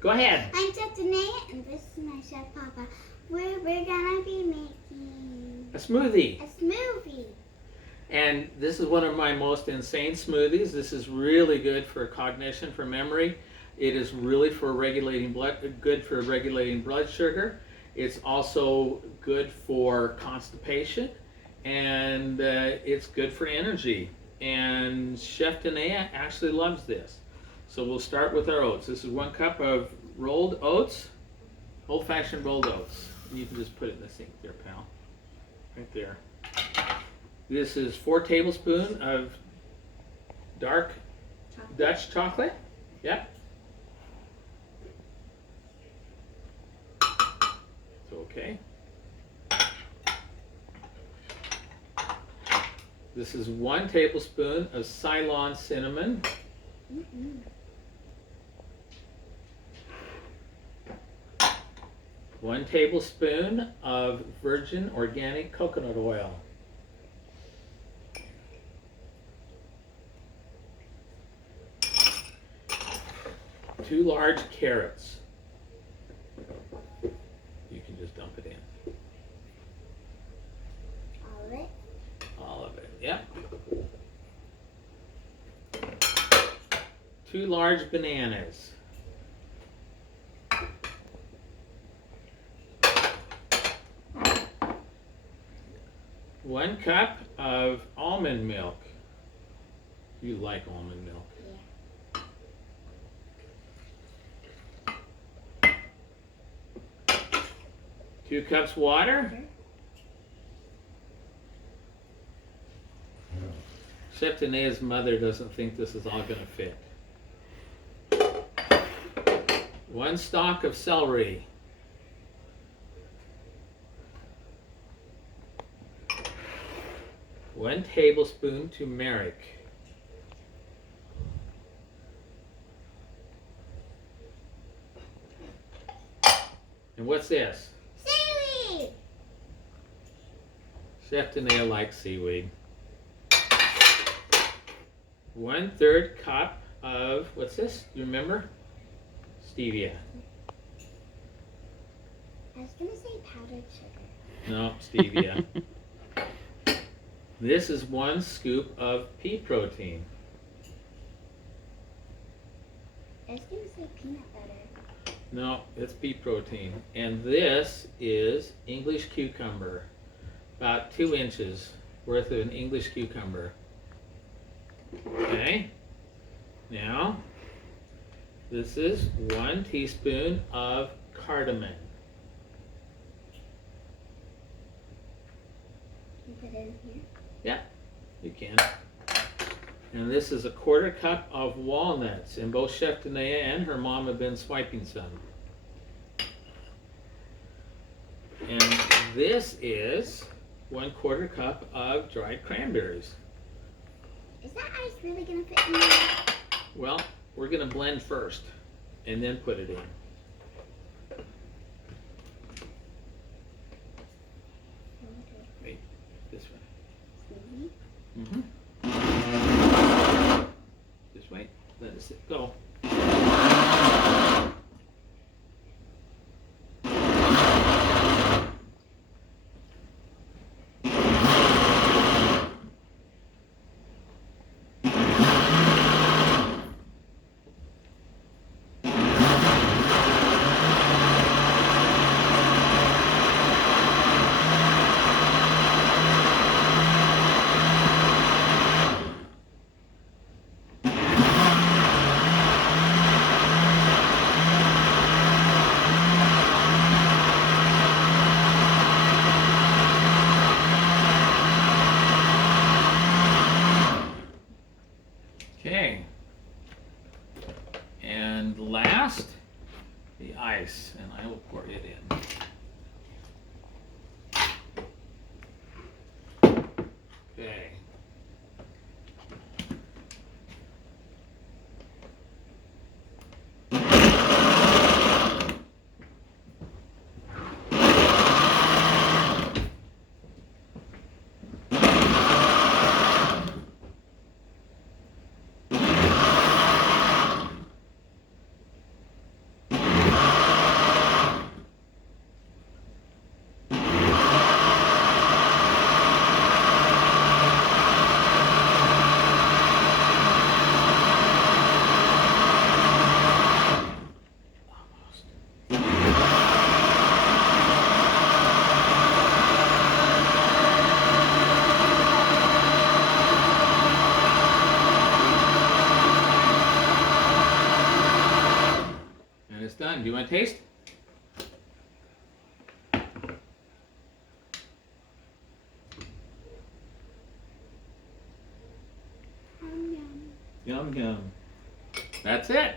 Go ahead. I'm Chef Danae, and this is my chef Papa. We're gonna be making A smoothie. a smoothie. And this is one of my most insane smoothies. This is really good for cognition, for memory. It is really for regulating good for regulating blood sugar. It's also good for constipation, and it's good for energy. And Chef Danae actually loves this. So we'll start with our oats. This is 1 cup of rolled oats, old-fashioned rolled oats. You can just put it in the sink there, pal. Right there. This is 4 tablespoons of dark Dutch chocolate. Yep. It's okay. This is 1 tablespoon of Ceylon cinnamon. Mm-mm. 1 tablespoon of virgin organic coconut oil. 2 large carrots. You can just dump it in. All of it. All of it, yep. 2 large bananas. 1 cup of almond milk. You like almond milk. Yeah. 2 cups water. Chef Danae's mother doesn't think this is all going to fit. 1 stalk of celery. 1 tablespoon turmeric. And what's this? Seaweed. Chef Danae likes seaweed. 1/3 cup of, what's this? Do you remember? Stevia. I was gonna say powdered sugar. No, stevia. This is 1 scoop of pea protein. I was gonna say peanut butter. No, it's pea protein. And this is English cucumber. About 2 inches worth of an English cucumber. Okay. Now, this is 1 teaspoon of cardamom. Can you put it in here? Yeah, you can. And this is 1/4 cup of walnuts. And both Chef Danae and her mom have been swiping some. And this is 1/4 cup of dried cranberries. Is that ice really gonna fit in there? Well, we're going to blend first and then put it in. Wait, this way. Mm-hmm. Just wait, let it sit. Go. Okay. And last, the ice, and I will pour it in. Okay. time. Do you want to taste? Yum, yum. Yum, yum. That's it.